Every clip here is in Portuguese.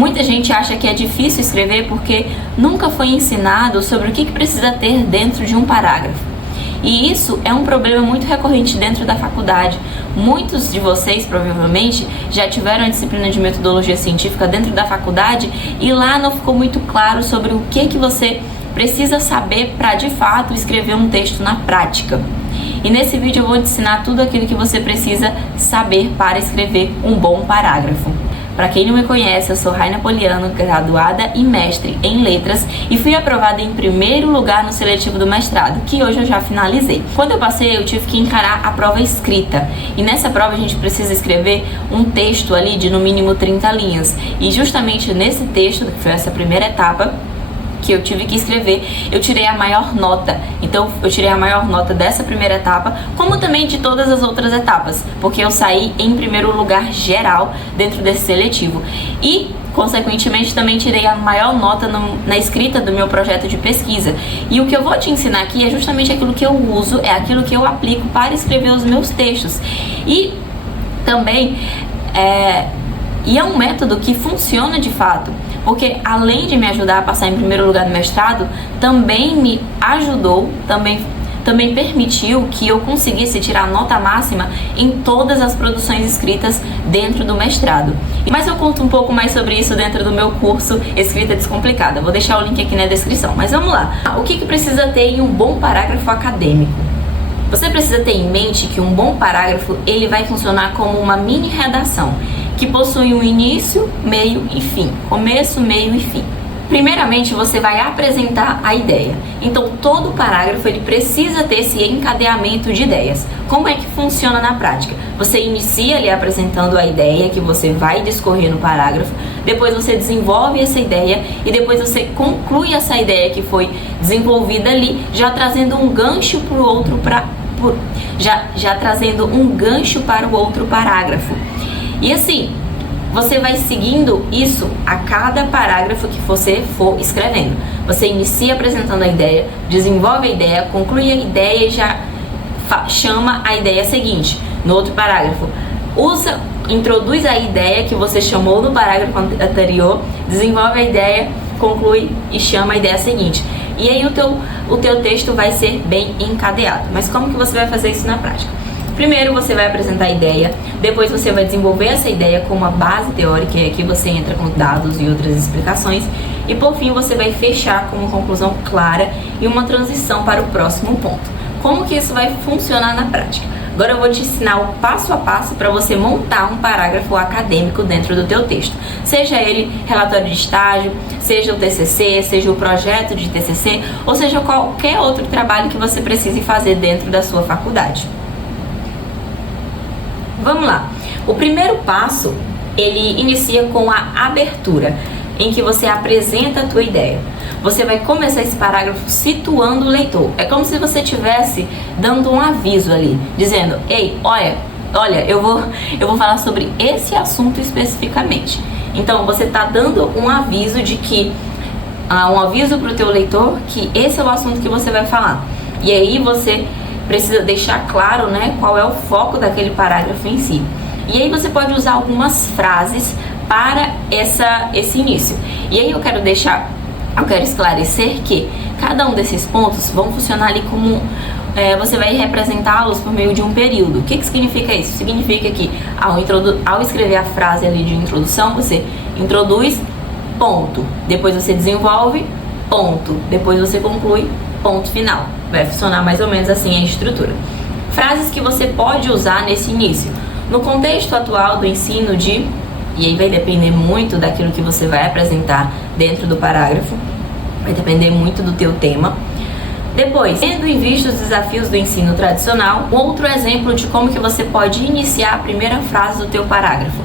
Muita gente acha que é difícil escrever porque nunca foi ensinado sobre o que precisa ter dentro de um parágrafo. E isso é um problema muito recorrente dentro da faculdade. Muitos de vocês provavelmente já tiveram a disciplina de metodologia científica dentro da faculdade e lá não ficou muito claro sobre o que você precisa saber para de fato escrever um texto na prática. E nesse vídeo eu vou te ensinar tudo aquilo que você precisa saber para escrever um bom parágrafo. Para quem não me conhece, eu sou Raina Poliano, graduada e mestre em letras e fui aprovada em primeiro lugar no seletivo do mestrado, que hoje eu já finalizei. Quando eu passei, eu tive que encarar a prova escrita e nessa prova a gente precisa escrever um texto ali de no mínimo 30 linhas e justamente nesse texto, que foi essa primeira etapa, que eu tive que escrever, eu tirei a maior nota. Então eu tirei a maior nota dessa primeira etapa, como também de todas as outras etapas, porque eu saí em primeiro lugar geral dentro desse seletivo. E consequentemente também tirei a maior nota na escrita do meu projeto de pesquisa. E o que eu vou te ensinar aqui é justamente aquilo que eu uso, é aquilo que eu aplico para escrever os meus textos. E também é um método que funciona de fato, porque além de me ajudar a passar em primeiro lugar no mestrado, também me ajudou, também permitiu que eu conseguisse tirar nota máxima em todas as produções escritas dentro do mestrado. Mas eu conto um pouco mais sobre isso dentro do meu curso Escrita Descomplicada. Vou deixar o link aqui na descrição. Mas vamos lá. O que precisa ter em um bom parágrafo acadêmico? Você precisa ter em mente que um bom parágrafo ele vai funcionar como uma mini redação, que possui um início, meio e fim. Começo, meio e fim. Primeiramente, você vai apresentar a ideia. Então, todo parágrafo ele precisa ter esse encadeamento de ideias. Como é que funciona na prática? Você inicia ali apresentando a ideia que você vai discorrer no parágrafo, depois você desenvolve essa ideia e depois você conclui essa ideia que foi desenvolvida ali, já trazendo um gancho para o outro já trazendo um gancho para o outro parágrafo. E assim, você vai seguindo isso a cada parágrafo que você for escrevendo. Você inicia apresentando a ideia, desenvolve a ideia, conclui a ideia e já chama a ideia seguinte. No outro parágrafo, introduz a ideia que você chamou no parágrafo anterior, desenvolve a ideia, conclui e chama a ideia seguinte. E aí o teu texto vai ser bem encadeado. Mas como que você vai fazer isso na prática? Primeiro você vai apresentar a ideia, depois você vai desenvolver essa ideia com uma base teórica e aqui você entra com dados e outras explicações e por fim você vai fechar com uma conclusão clara e uma transição para o próximo ponto. Como que isso vai funcionar na prática? Agora eu vou te ensinar o passo a passo para você montar um parágrafo acadêmico dentro do teu texto. Seja ele relatório de estágio, seja o TCC, seja o projeto de TCC ou seja qualquer outro trabalho que você precise fazer dentro da sua faculdade. Vamos lá. O primeiro passo, ele inicia com a abertura, em que você apresenta a tua ideia. Você vai começar esse parágrafo situando o leitor. É como se você estivesse dando um aviso ali, dizendo: ei, olha, eu vou falar sobre esse assunto especificamente. Então, você está dando um aviso de que, um aviso para o teu leitor que esse é o assunto que você vai falar. E aí você precisa deixar claro, né, qual é o foco daquele parágrafo em si. E aí você pode usar algumas frases para esse início. E aí eu quero esclarecer que cada um desses pontos vão funcionar ali como você vai representá-los por meio de um período. O que significa isso? Significa que ao escrever a frase ali de introdução, você introduz, ponto. Depois você desenvolve, ponto. Depois você conclui, ponto final. Vai funcionar mais ou menos assim a estrutura. Frases que você pode usar nesse início. No contexto atual do ensino e aí vai depender muito daquilo que você vai apresentar dentro do parágrafo, vai depender muito do teu tema. Depois, tendo em vista os desafios do ensino tradicional, outro exemplo de como que você pode iniciar a primeira frase do teu parágrafo.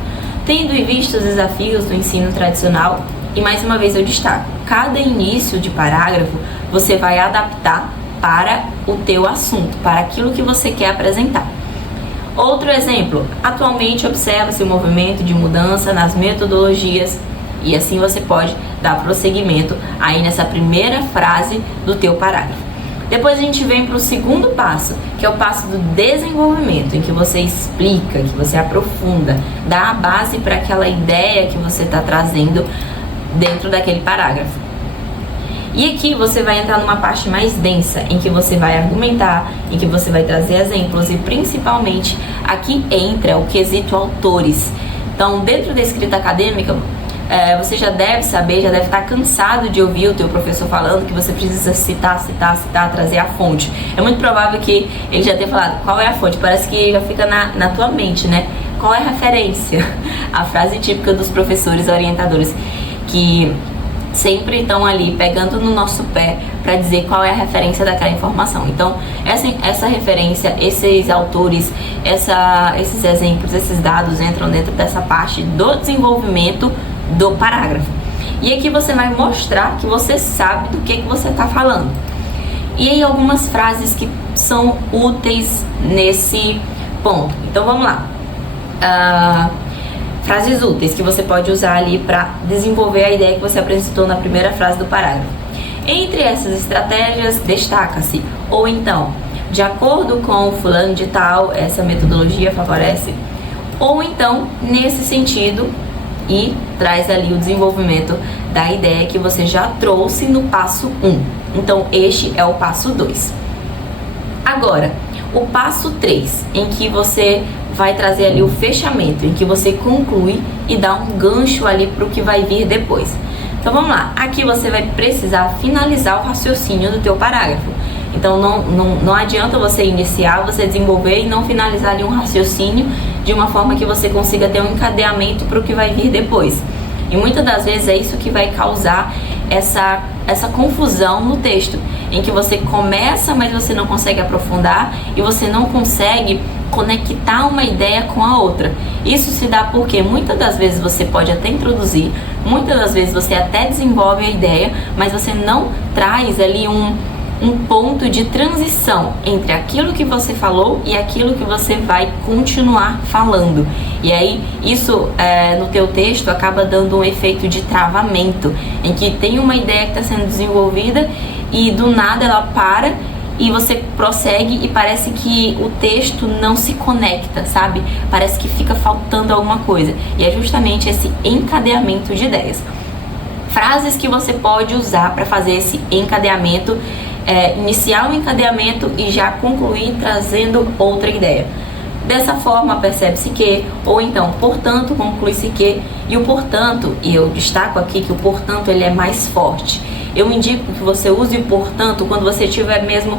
Tendo em vista os desafios do ensino tradicional, e mais uma vez eu destaco, cada início de parágrafo você vai adaptar para o teu assunto, para aquilo que você quer apresentar. Outro exemplo, atualmente observa-se um movimento de mudança nas metodologias e assim você pode dar prosseguimento aí nessa primeira frase do teu parágrafo. Depois a gente vem para o segundo passo, que é o passo do desenvolvimento, em que você explica, que você aprofunda, dá a base para aquela ideia que você está trazendo dentro daquele parágrafo. E aqui você vai entrar numa parte mais densa, em que você vai argumentar, em que você vai trazer exemplos e principalmente aqui entra o quesito autores. Então, dentro da escrita acadêmica, você já deve saber, já deve estar cansado de ouvir o teu professor falando que você precisa citar, trazer a fonte. É muito provável que ele já tenha falado qual é a fonte, parece que já fica na tua mente, né? Qual é a referência? A frase típica dos professores orientadores que sempre estão ali pegando no nosso pé para dizer qual é a referência daquela informação. Então, essa referência, esses autores, esses exemplos, esses dados entram dentro dessa parte do desenvolvimento do parágrafo. E aqui você vai mostrar que você sabe do que você está falando. E aí algumas frases que são úteis nesse ponto. Então vamos lá. Frases úteis que você pode usar ali para desenvolver a ideia que você apresentou na primeira frase do parágrafo. Entre essas estratégias, destaca-se, ou então, de acordo com o fulano de tal, essa metodologia favorece, ou então, nesse sentido, e traz ali o desenvolvimento da ideia que você já trouxe no passo 1. Então, este é o passo 2. Agora, o passo 3, em que você vai trazer ali o fechamento, em que você conclui e dá um gancho ali para o que vai vir depois. Então vamos lá, aqui você vai precisar finalizar o raciocínio do teu parágrafo. Então não adianta você iniciar, você desenvolver e não finalizar ali um raciocínio de uma forma que você consiga ter um encadeamento para o que vai vir depois. E muitas das vezes é isso que vai causar essa confusão no texto, em que você começa, mas você não consegue aprofundar e você não consegue conectar uma ideia com a outra. Isso se dá porque muitas das vezes você pode até introduzir, muitas das vezes você até desenvolve a ideia, mas você não traz ali um ponto de transição entre aquilo que você falou e aquilo que você vai continuar falando. E aí isso no teu texto acaba dando um efeito de travamento, em que tem uma ideia que está sendo desenvolvida e do nada ela para e você prossegue e parece que o texto não se conecta, sabe? Parece que fica faltando alguma coisa. E é justamente esse encadeamento de ideias. Frases que você pode usar para fazer esse encadeamento, iniciar o encadeamento e já concluir trazendo outra ideia. Dessa forma, percebe-se que, ou então, portanto, conclui-se que, e o portanto, e eu destaco aqui que o portanto ele é mais forte. Eu indico que você use o portanto quando você estiver mesmo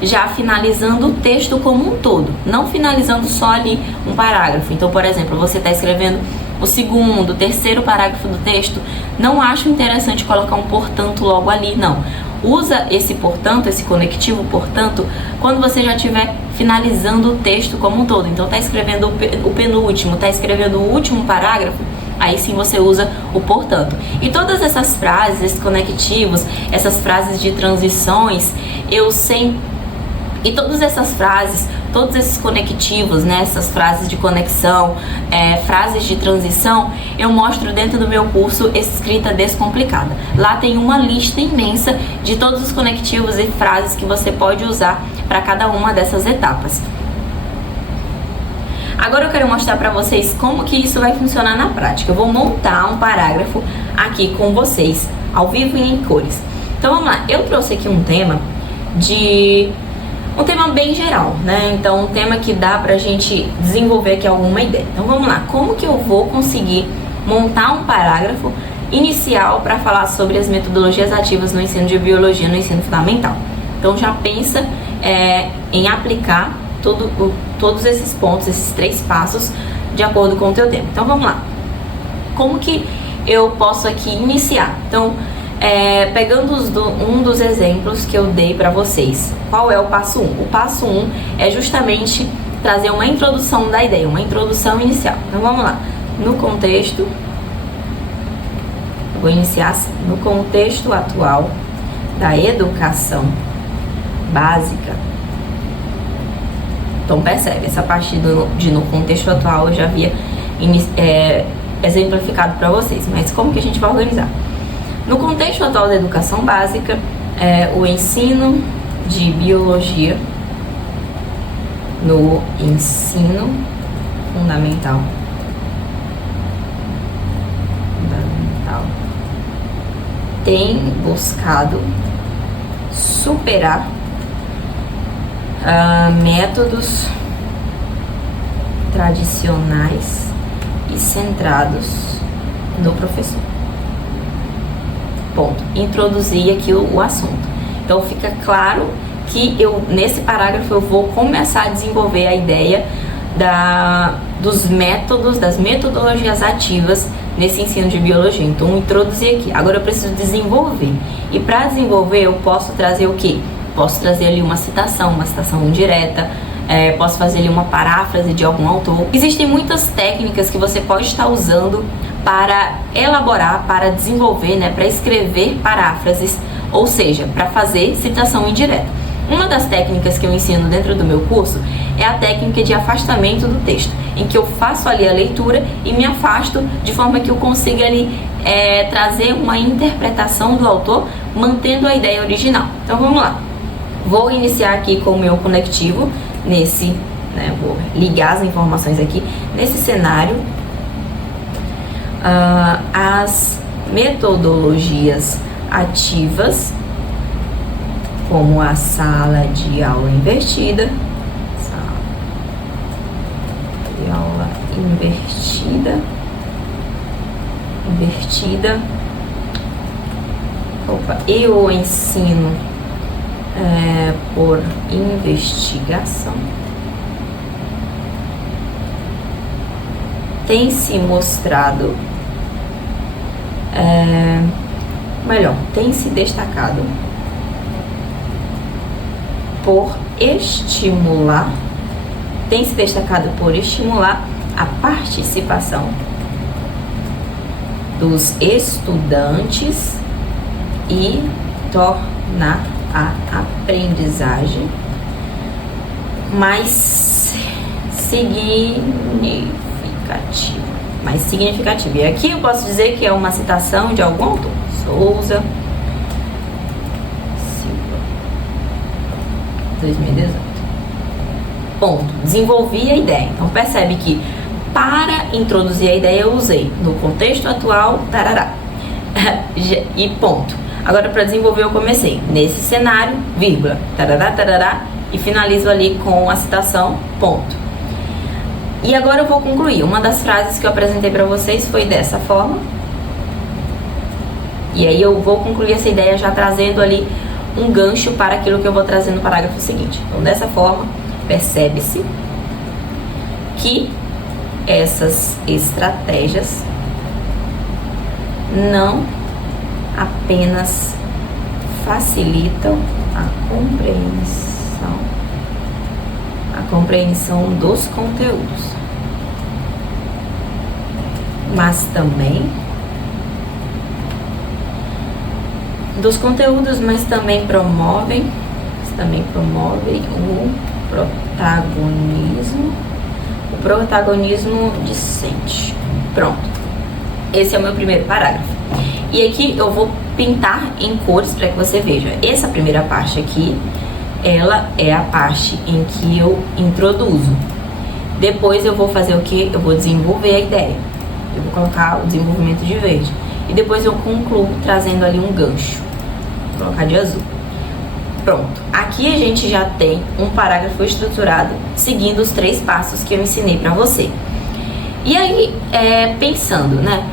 já finalizando o texto como um todo, não finalizando só ali um parágrafo. Então, por exemplo, você está escrevendo o segundo, o terceiro parágrafo do texto, não acho interessante colocar um portanto logo ali, não. Usa esse portanto, esse conectivo portanto, quando você já estiver finalizando o texto como um todo. Então está escrevendo o penúltimo, está escrevendo o último parágrafo, aí sim você usa o portanto. E todas essas frases, esses conectivos, essas frases de transições, e todas essas frases, todos esses conectivos, né, essas frases de conexão, frases de transição, eu mostro dentro do meu curso Escrita Descomplicada. Lá tem uma lista imensa de todos os conectivos e frases que você pode usar para cada uma dessas etapas. Agora eu quero mostrar para vocês como que isso vai funcionar na prática. Eu vou montar um parágrafo aqui com vocês, ao vivo e em cores. Então vamos lá, eu trouxe aqui um tema bem geral, né? Então, um tema que dá pra gente desenvolver aqui alguma ideia. Então, vamos lá. Como que eu vou conseguir montar um parágrafo inicial para falar sobre as metodologias ativas no ensino de biologia no ensino fundamental? Então, já pensa em aplicar todos esses pontos, esses 3 passos, de acordo com o teu tema. Então, vamos lá. Como que eu posso aqui iniciar? Então, pegando um dos exemplos que eu dei para vocês, qual é o passo 1? O passo 1 é justamente trazer uma introdução da ideia, uma introdução inicial. Então vamos lá, no contexto, eu vou iniciar assim, no contexto atual da educação básica. Então percebe, essa parte de no contexto atual eu já havia exemplificado para vocês, mas como que a gente vai organizar? No contexto atual da educação básica, o ensino de biologia no ensino fundamental. Tem buscado superar métodos tradicionais e centrados no professor. Ponto. Introduzir aqui o assunto. Então fica claro que nesse parágrafo eu vou começar a desenvolver a ideia dos métodos, das metodologias ativas nesse ensino de biologia. Então introduzir aqui. Agora eu preciso desenvolver. E para desenvolver eu posso trazer o quê? Posso trazer ali uma citação indireta, posso fazer ali uma paráfrase de algum autor. Existem muitas técnicas que você pode estar usando para elaborar, para desenvolver, né, para escrever paráfrases, ou seja, para fazer citação indireta. Uma das técnicas que eu ensino dentro do meu curso é a técnica de afastamento do texto, em que eu faço ali a leitura e me afasto de forma que eu consiga ali trazer uma interpretação do autor, mantendo a ideia original. Então vamos lá. Vou iniciar aqui com o meu conectivo, vou ligar as informações aqui, nesse cenário, as metodologias ativas, como a sala de aula invertida, e o ensino por investigação tem se mostrado, tem se destacado por estimular a participação dos estudantes e tornar a aprendizagem mais significativa. E aqui eu posso dizer que é uma citação de algum autor. Souza Silva, 2018. Ponto. Desenvolvi a ideia. Então percebe que para introduzir a ideia eu usei no contexto atual, tarará. E ponto. Agora para desenvolver eu comecei nesse cenário, vírgula, tarará, tarará, e finalizo ali com a citação, ponto. E agora eu vou concluir. Uma das frases que eu apresentei para vocês foi dessa forma. E aí eu vou concluir essa ideia já trazendo ali um gancho para aquilo que eu vou trazer no parágrafo seguinte. Então dessa forma, percebe-se que essas estratégias não apenas facilitam a compreensão dos conteúdos, mas também promovem o protagonismo discente. Pronto. Esse é o meu primeiro parágrafo. E aqui eu vou pintar em cores para que você veja. Essa primeira parte aqui, ela é a parte em que eu introduzo. Depois eu vou fazer o que? Eu vou desenvolver a ideia. Eu vou colocar o desenvolvimento de verde. E depois eu concluo trazendo ali um gancho. Vou colocar de azul. Pronto. Aqui a gente já tem um parágrafo estruturado seguindo os 3 passos que eu ensinei para você. E aí, pensando, né?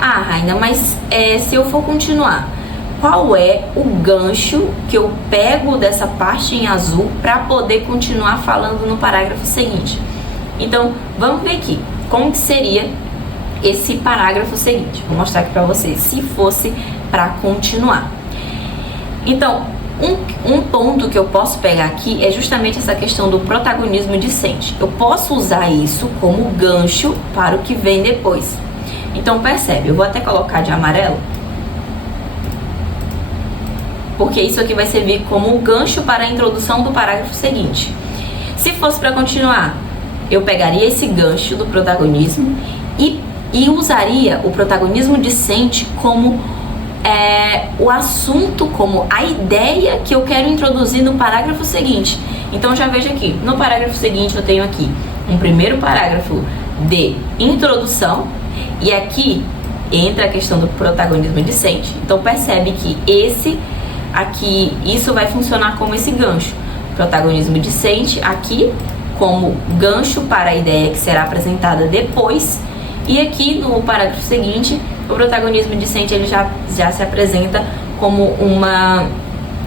Raina, mas se eu for continuar, qual é o gancho que eu pego dessa parte em azul para poder continuar falando no parágrafo seguinte? Então, vamos ver aqui como que seria esse parágrafo seguinte. Vou mostrar aqui para vocês, se fosse para continuar. Então, um ponto que eu posso pegar aqui é justamente essa questão do protagonismo discente. Eu posso usar isso como gancho para o que vem depois. Então percebe, eu vou até colocar de amarelo, porque isso aqui vai servir como um gancho para a introdução do parágrafo seguinte. Se fosse para continuar, eu pegaria esse gancho do protagonismo e usaria o protagonismo discente como o assunto, como a ideia que eu quero introduzir no parágrafo seguinte. Então já veja aqui, no parágrafo seguinte eu tenho aqui um primeiro parágrafo de introdução, e aqui entra a questão do protagonismo discente. Então percebe que isso vai funcionar como esse gancho. Protagonismo discente aqui como gancho para a ideia que será apresentada depois, e aqui no parágrafo seguinte o protagonismo discente ele já se apresenta como uma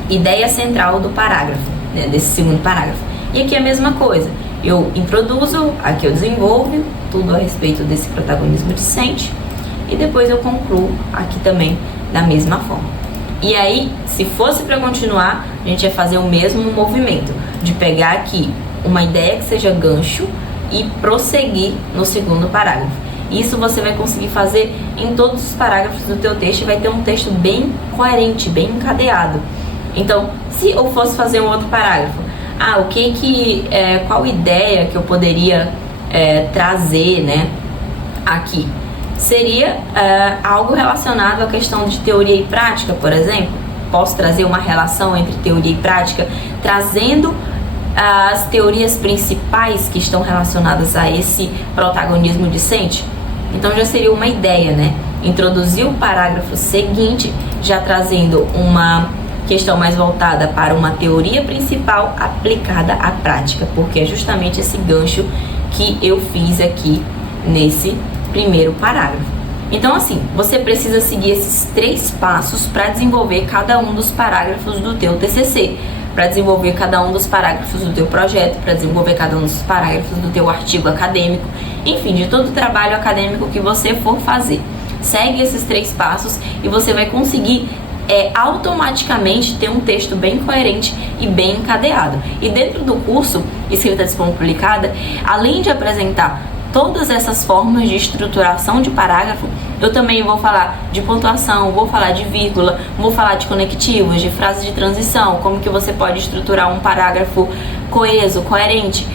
ideia central do parágrafo, né, desse segundo parágrafo. E aqui é a mesma coisa, eu introduzo, aqui eu desenvolvo tudo a respeito desse protagonismo discente, e depois eu concluo aqui também da mesma forma. E aí, se fosse para continuar, a gente ia fazer o mesmo movimento, de pegar aqui uma ideia que seja gancho e prosseguir no segundo parágrafo. Isso você vai conseguir fazer em todos os parágrafos do teu texto e vai ter um texto bem coerente, bem encadeado. Então, se eu fosse fazer um outro parágrafo, qual ideia que eu poderia trazer, né, aqui? Seria algo relacionado à questão de teoria e prática, por exemplo. Posso trazer uma relação entre teoria e prática, trazendo as teorias principais que estão relacionadas a esse protagonismo discente. Então já seria uma ideia, né? Introduzir o parágrafo seguinte, já trazendo uma questão mais voltada para uma teoria principal aplicada à prática, porque é justamente esse gancho que eu fiz aqui nesse primeiro parágrafo. Então assim, você precisa seguir esses 3 passos para desenvolver cada um dos parágrafos do teu TCC, para desenvolver cada um dos parágrafos do teu projeto, para desenvolver cada um dos parágrafos do teu artigo acadêmico, enfim, de todo o trabalho acadêmico que você for fazer. Segue esses 3 passos e você vai conseguir automaticamente ter um texto bem coerente e bem encadeado. E dentro do curso Escrita Descomplicada, além de apresentar todas essas formas de estruturação de parágrafo, eu também vou falar de pontuação, vou falar de vírgula, vou falar de conectivos, de frases de transição, como que você pode estruturar um parágrafo coeso, coerente.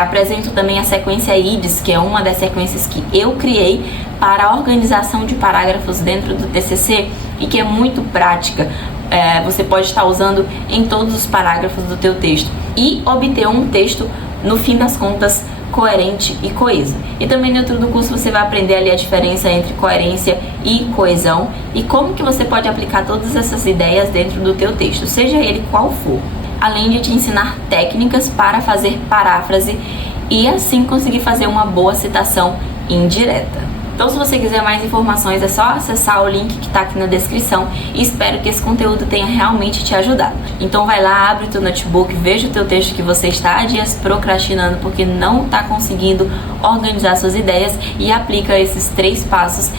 Apresento também a sequência IDES, que é uma das sequências que eu criei para a organização de parágrafos dentro do TCC e que é muito prática. Você pode estar usando em todos os parágrafos do teu texto e obter um texto, no fim das contas, coerente e coeso. E também dentro do curso você vai aprender ali a diferença entre coerência e coesão e como que você pode aplicar todas essas ideias dentro do teu texto, seja ele qual for. Além de te ensinar técnicas para fazer paráfrase e assim conseguir fazer uma boa citação indireta. Então, se você quiser mais informações, é só acessar o link que está aqui na descrição e espero que esse conteúdo tenha realmente te ajudado. Então vai lá, abre o teu notebook, veja o teu texto que você está há dias procrastinando porque não está conseguindo organizar suas ideias e aplica esses 3 passos